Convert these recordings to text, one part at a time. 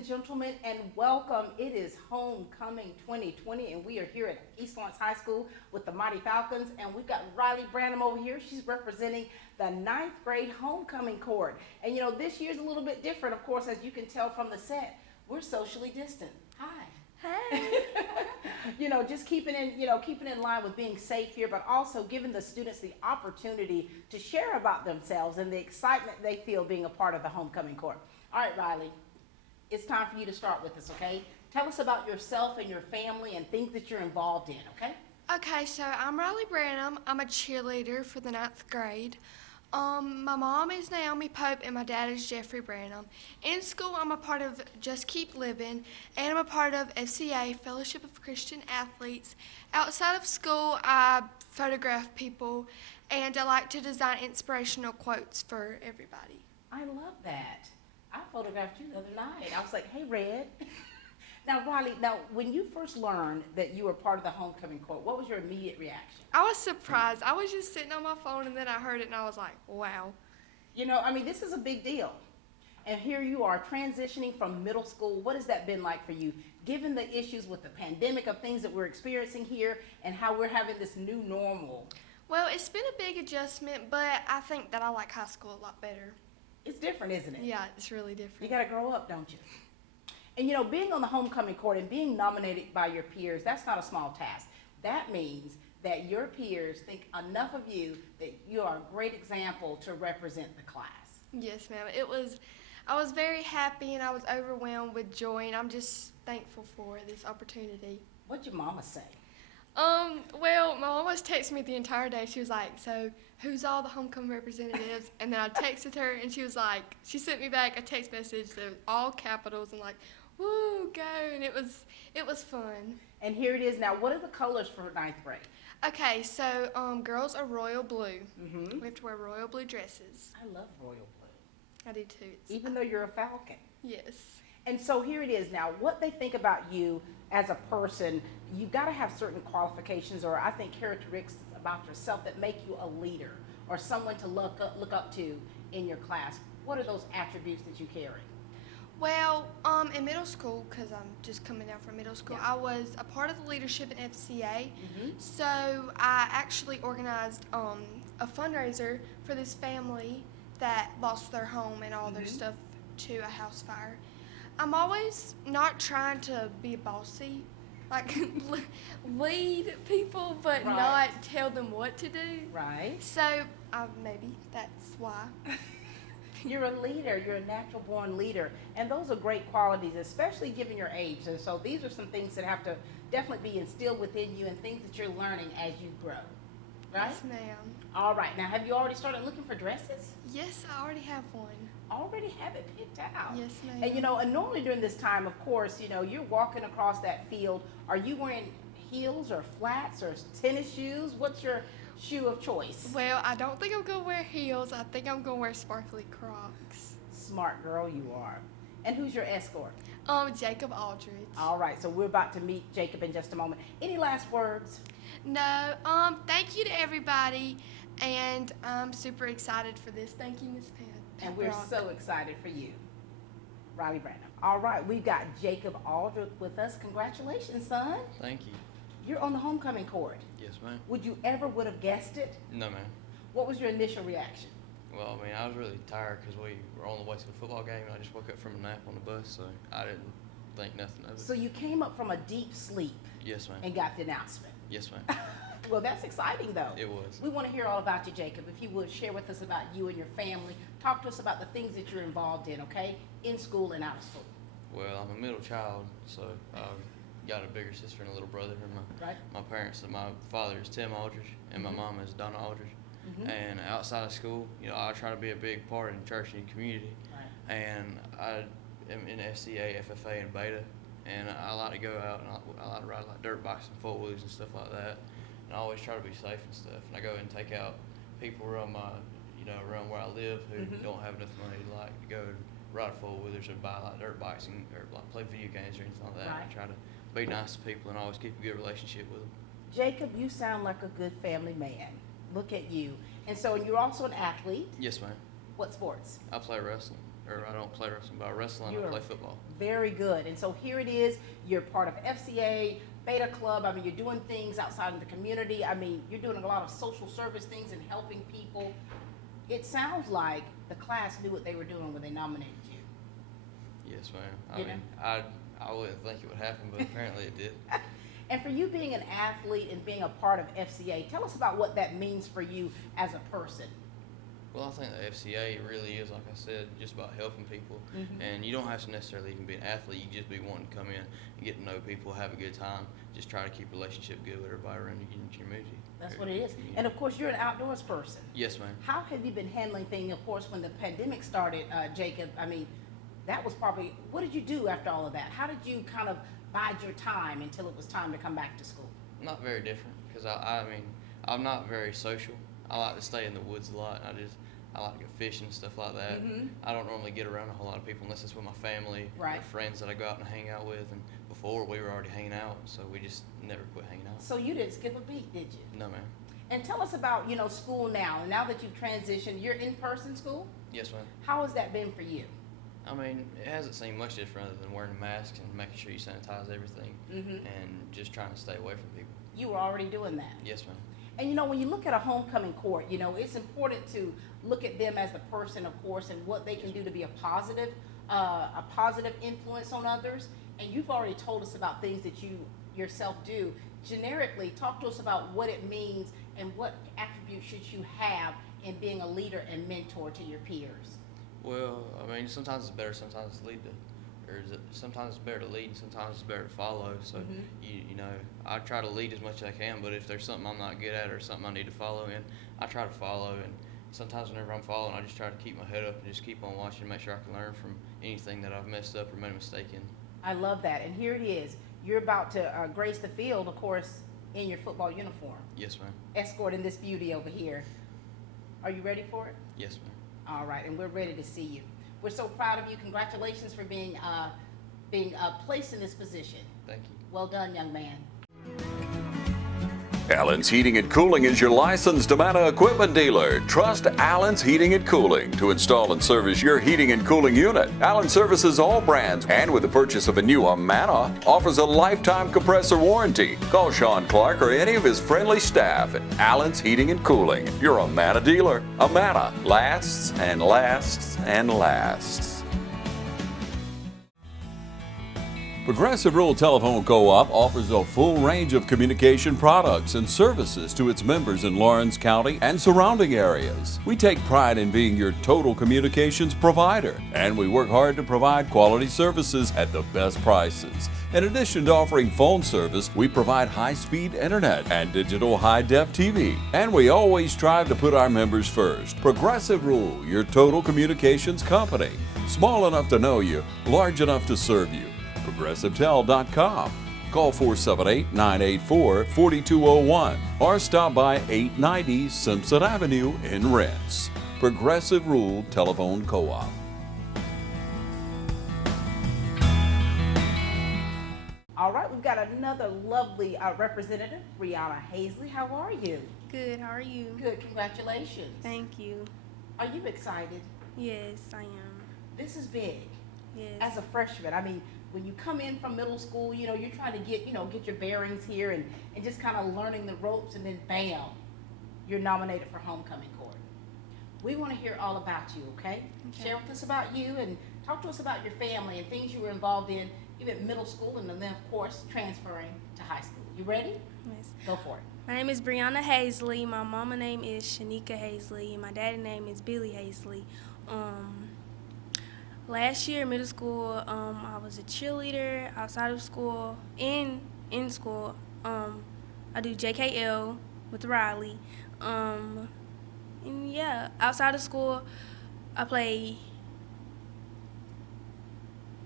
and gentlemen, and welcome. It is Homecoming 2020, and we are here at East Lawrence High School with the Mighty Falcons, and we've got Riley Branham over here. She's representing the ninth grade homecoming court. And you know, this year's a little bit different, of course, as you can tell from the set. We're socially distant. Hi. Hey. Just keeping in line with being safe here, but also giving the students the opportunity to share about themselves and the excitement they feel being a part of the homecoming court. All right, Riley, it's time for you to start with us, okay? Tell us about yourself and your family and things that you're involved in, okay? Okay, so I'm Riley Branham. I'm a cheerleader for the ninth grade. My mom is Naomi Pope and my dad is Jeffrey Branham. In school, I'm a part of Just Keep Living, and I'm a part of FCA, Fellowship of Christian Athletes. Outside of school, I photograph people, and I like to design inspirational quotes for everybody. I love that. I photographed you the other night. I was like, hey, Red. Now, Riley, when you first learned that you were part of the homecoming court, what was your immediate reaction? I was surprised. I was just sitting on my phone, and then I heard it, and I was like, wow. This is a big deal. And here you are transitioning from middle school. What has that been like for you, given the issues with the pandemic of things that we're experiencing here and how we're having this new normal? Well, it's been a big adjustment, but I think that I like high school a lot better. It's different, isn't it? Yeah, it's really different. You got to grow up, don't you? And being on the homecoming court and being nominated by your peers, that's not a small task. That means that your peers think enough of you that you are a great example to represent the class. Yes, ma'am. I was very happy and I was overwhelmed with joy, and I'm just thankful for this opportunity. What'd your mama say? Well, my mom was texting me the entire day. She was like, so who's all the homecoming representatives? And then I texted her, and she was like, she sent me back a text message that was all capitals and like, woo, go, and it was fun. And here it is now. What are the colors for ninth grade? Okay, so girls are royal blue. Mm-hmm. We have to wear royal blue dresses. I love royal blue. I do too. Even though you're a Falcon. Yes. And so here it is now. What they think about you as a person, you've got to have certain qualifications or I think characteristics about yourself that make you a leader or someone to look up to in your class. What are those attributes that you carry? Well, in middle school, because I'm just coming out from middle school, Yeah. I was a part of the leadership in FCA. Mm-hmm. So I actually organized a fundraiser for this family that lost their home and all their Mm-hmm. stuff to a house fire. I'm always not trying to be bossy, like lead people, but Right. not tell them what to do. Right. So maybe that's why. You're a leader. You're a natural born leader. And those are great qualities, especially given your age. And so these are some things that have to definitely be instilled within you and things that you're learning as you grow. Right? Yes, ma'am. All right. Now, have you already started looking for dresses? Yes, I already have one. Already have it picked out. Yes, ma'am. And normally during this time, of course, you're walking across that field. Are you wearing heels or flats or tennis shoes? What's your shoe of choice? Well, I don't think I'm going to wear heels. I think I'm going to wear sparkly Crocs. Smart girl you are. And who's your escort? Jacob Aldridge. All right, so we're about to meet Jacob in just a moment. Any last words? No, thank you to everybody, and I'm super excited for this. Thank you, Ms. Pat. And we're so excited for you. Riley Branham. All right, we've got Jacob Aldridge with us. Congratulations, son. Thank you. You're on the homecoming court. Yes, ma'am. Would you ever would have guessed it? No, ma'am. What was your initial reaction? Well, I mean, I was really tired because we were on the way to the football game, and I just woke up from a nap on the bus, so I didn't think nothing of it. So you came up from a deep sleep Yes, ma'am. and got the announcement. Yes, ma'am. Well, that's exciting, though. It was. We want to hear all about you, Jacob. If you would, share with us about you and your family. Talk to us about the things that you're involved in, okay? In school and out of school. Well, I'm a middle child, so got a bigger sister and a little brother. And Right. my parents, my father is Tim Aldridge, and my Mhm. mom is Donna Aldridge. Mm-hmm. And outside of school, I try to be a big part in church and community. Right. And I am in FCA, FFA, and Beta, and I like to go out and I like to ride like dirt bikes and four wheels and stuff like that. And I always try to be safe and stuff. And I go and take out people around around where I live who Mhm. don't have enough money to like to go and ride four wheelers or buy like dirt bikes or like play video games or anything like that. Right. I try to be nice to people and always keep a good relationship with them. Jacob, you sound like a good family man. Look at you. And so you're also an athlete. Yes, ma'am. What sports? I play wrestling or I don't play wrestling, but I wrestle and You I are play football. very good. And so here it is. You're part of FCA, Beta Club. I mean, you're doing things outside in the community. I mean, you're doing a lot of social service things and helping people. It sounds like the class knew what they were doing when they nominated you. Yes, ma'am. I You mean, I wouldn't think it would happen, but apparently it did. And for you being an athlete and being a part of FCA, tell us about what that means for you as a person. Well, I think the FCA really is, like I said, just about helping people. Mhm. And you don't have to necessarily even be an athlete. You can just be wanting to come in and get to know people, have a good time. Just try to keep a relationship good with everybody around your community. That's what it is. And of course, you're an outdoors person. Yes, ma'am. How have you been handling things? Of course, when the pandemic started, Jacob, I mean, that was probably, what did you do after all of that? How did you kind of bide your time until it was time to come back to school? Not very different, because I mean, I'm not very social. I like to stay in the woods a lot. I like to go fishing and stuff like that. Mhm. I don't normally get around a whole lot of people unless it's with my family Right. or friends that I go out and hang out with. And before, we were already hanging out, so we just never quit hanging out. So you didn't skip a beat, did you? No, ma'am. And tell us about, school now. Now that you've transitioned, you're in-person school? Yes, ma'am. How has that been for you? I mean, it hasn't seemed much different other than wearing masks and making sure you sanitize everything Mhm. and just trying to stay away from people. You were already doing that. Yes, ma'am. And when you look at a homecoming court, it's important to look at them as the person, of course, and what they can do to be a positive influence on others. And you've already told us about things that you yourself do. Generically, talk to us about what it means and what attributes should you have in being a leader and mentor to your peers. Well, I mean, sometimes it's better, sometimes it's lead to, sometimes it's better to lead and sometimes it's better to follow. So, Mhm. you know, I try to lead as much as I can, but if there's something I'm not good at or something I need to follow in, I try to follow. And sometimes whenever I'm following, I just try to keep my head up and just keep on watching and make sure I can learn from anything that I've messed up or made a mistake in. I love that. And here it is. You're about to grace the field, of course, in your football uniform, Yes, ma'am. escorting this beauty over here. Are you ready for it? Yes, ma'am. All right, and we're ready to see you. We're so proud of you. Congratulations for being placed in this position. Thank you. Well done, young man. Allen's Heating and Cooling is your licensed Amana equipment dealer. Trust Allen's Heating and Cooling to install and service your heating and cooling unit. Allen services all brands, and with the purchase of a new Amana, offers a lifetime compressor warranty. Call Sean Clark or any of his friendly staff at Allen's Heating and Cooling, your Amana dealer. Amana lasts and lasts and lasts. Progressive Rural Telephone Co-op offers a full range of communication products and services to its members in Lawrence County and surrounding areas. We take pride in being your total communications provider, and we work hard to provide quality services at the best prices. In addition to offering phone service, we provide high-speed internet and digital high-def TV. And we always strive to put our members first. Progressive Rural, your total communications company. Small enough to know you, large enough to serve you. ProgressiveTel.com. Call 478-984-4201 or stop by 890 Simpson Avenue in Renss. Progressive Rural Telephone Co-op. All right, we've got another lovely representative, Brianna Hazley. How are you? Good, how are you? Good, congratulations. Thank you. Are you excited? Yes, I am. This is big. Yes. As a freshman, I mean, when you come in from middle school, you're trying to get your bearings here and just kind of learning the ropes, and then bam, you're nominated for homecoming court. We want to hear all about you, okay? Share with us about you and talk to us about your family and things you were involved in, even middle school, and then, of course, transferring to high school. You ready? Yes. Go for it. My name is Brianna Hazley. My mama name is Shanika Hazley, and my daddy name is Billy Hazley. Last year, middle school, I was a cheerleader. Outside of school, in school, I do JKL with Riley. And yeah, outside of school, I play.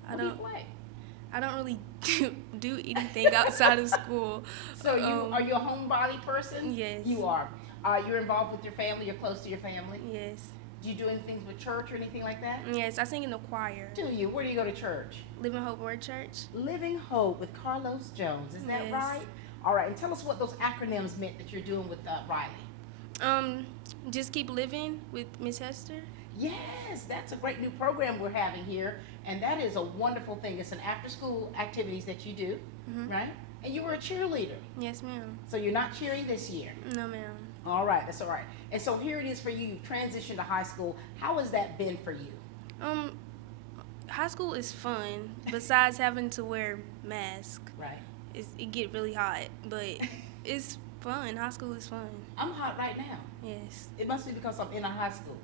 What do you play? I don't really do anything outside of school. So are you a homebody person? Yes. You are. You're involved with your family. You're close to your family. Yes. Do you do anything with church or anything like that? Yes, I sing in the choir. Do you? Where do you go to church? Living Hope Word Church. Living Hope with Carlos Jones. Is that Yes. right? All right. And tell us what those acronyms meant that you're doing with Riley. Just keep living with Miss Hester. Yes, that's a great new program we're having here, and that is a wonderful thing. It's an after-school activities that you do, right? And you were a cheerleader, Yes, ma'am. so you're not cheering this year. No, ma'am. All right, that's all right. And so here it is for you. You've transitioned to high school. How has that been for you? High school is fun. Besides having to wear mask, Right. it get really hot, but it's fun. High school is fun. I'm hot right now. Yes. It must be because I'm in a high school.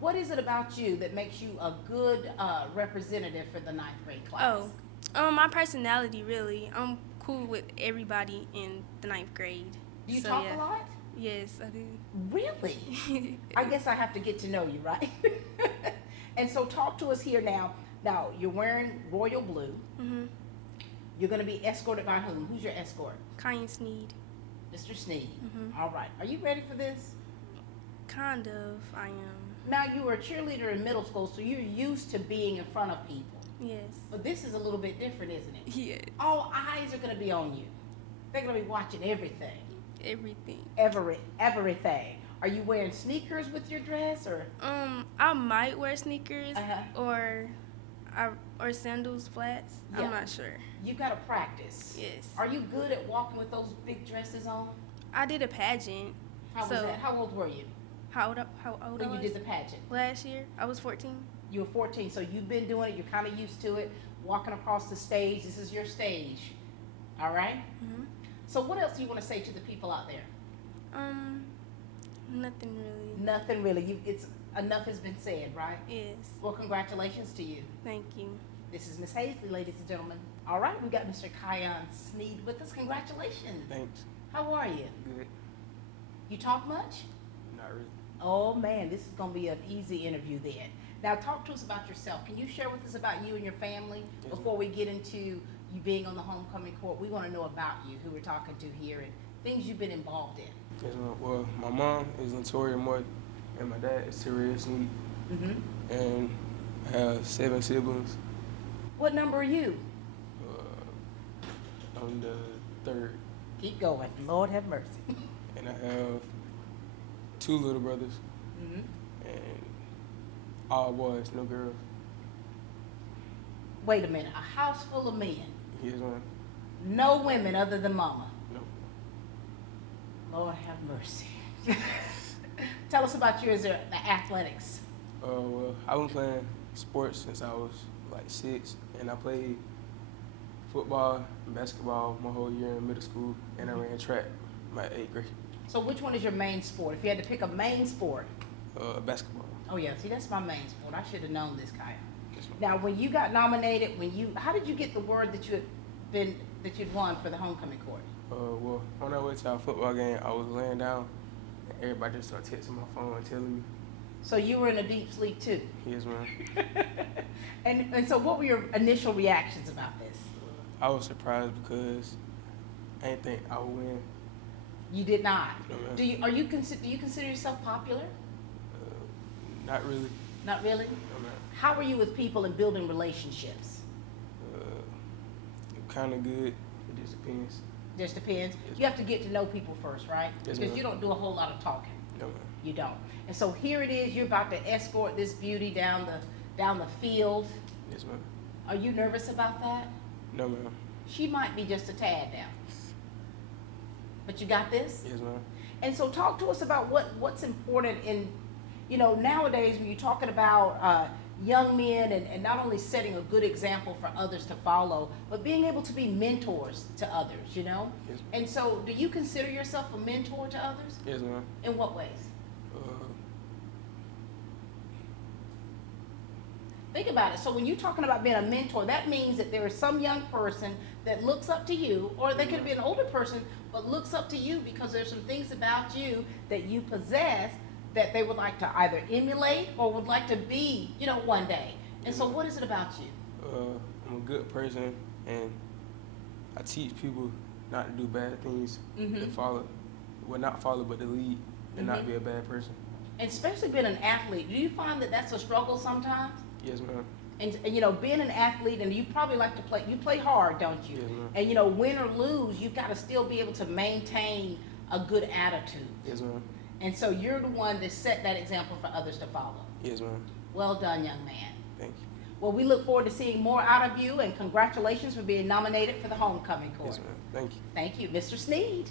What is it about you that makes you a good representative for the ninth grade class? My personality really. I'm cool with everybody in the ninth grade. Do you So, talk yeah. a lot? Yes, I do. Really? I guess I have to get to know you, right? And so talk to us here now. Now, you're wearing royal blue. Mhm. You're going to be escorted by whom? Who's your escort? Kanye Sneed. Mr. Sneed. Mhm. All right. Are you ready for this? Kind of. I am. Now, you were a cheerleader in middle school, so you're used to being in front of people. Yes. But this is a little bit different, isn't it? Yes. All eyes are going to be on you. They're going to be watching everything. Everything. Everything. Are you wearing sneakers with your dress, or? I might wear sneakers Uh-huh. or sandals, flats. Yeah. I'm not sure. You got to practice. Yes. Are you good at walking with those big dresses on? I did a pageant. How was So- that? How old were you How old I when you was? did the pageant? Last year, I was 14. You were 14, so you've been doing it. You're kind of used to it. Walking across the stage. This is your stage. All right? Mhm. So what else do you want to say to the people out there? Nothing really. Nothing really. It's enough has been said, right? Yes. Well, congratulations to you. Thank you. This is Miss Hazley, ladies and gentlemen. All right, we got Mr. Kion Sneed with us. Congratulations. Thanks. How are you? Good. You talk much? Not really. Oh man, this is gonna be an easy interview then. Now talk to us about yourself. Can you share with us about you and your family Yes, before we get into you being on the homecoming court? We want to know about you, who we're talking to here, and things you've been involved in. Yes, ma'am. Well, my mom is Latoria Moy, and my dad is Terrell Sneed, Mm-hmm. and I have 7 siblings. What number are you? I'm the 3rd, Keep going. Lord have mercy. and I have 2 little brothers, Mm-hmm. and all boys, no girls. Wait a minute. A house full of men, Yes, ma'am. no women other than mama. No. Lord have mercy. Tell us about yours, the athletics. Well, I've been playing sports since I was like 6, and I played football and basketball my whole year in middle school, and I ran track my 8th grade. So which one is your main sport? If you had to pick a main sport. Basketball. Oh yeah, see that's my main sport. I should have known this, Kyle. Yes, ma'am. Now, when you got nominated, how did you get the word that you'd won for the homecoming court? Well, on our way to our football game, I was laying down, and everybody just started texting my phone and telling me, So you were in a deep sleep too. yes, ma'am. And so what were your initial reactions about this? I was surprised because I didn't think I would win. You did not. No, ma'am. Do you consider yourself popular? Not really. Not really. No, ma'am. How were you with people and building relationships? Kind of good. It just depends. Just depends. Yes, You have to get to know people first, right? Yes, Because ma'am. you don't do a whole lot of talking. No, ma'am. You don't. And so here it is. You're about to escort this beauty down the field. Yes, ma'am. Are you nervous about that? No, ma'am. She might be just a tad now. But you got this? Yes, ma'am. And so talk to us about what's important in, nowadays when you're talking about young men and not only setting a good example for others to follow, but being able to be mentors to others, Yes, ma'am. And so do you consider yourself a mentor to others? Yes, ma'am. In what ways? Think about it. So when you're talking about being a mentor, that means that there is some young person that looks up to you, or they could be an older person, but looks up to you because there's some things about you that you possess that they would like to either emulate or would like to be, one day. And so what is it about you? I'm a good person, and I teach people not to do bad things, to follow, well, not follow, but to lead, and not be a bad person. And especially being an athlete, do you find that that's a struggle sometimes? Yes, ma'am. And being an athlete, and you probably like to play, you play hard, don't you? Yes, ma'am. And win or lose, you've got to still be able to maintain a good attitude. Yes, ma'am. And so you're the one that set that example for others to follow. Yes, ma'am. Well done, young man. Thank you. Well, we look forward to seeing more out of you, and congratulations for being nominated for the homecoming court. Yes, ma'am. Thank you. Thank you. Mr. Sneed.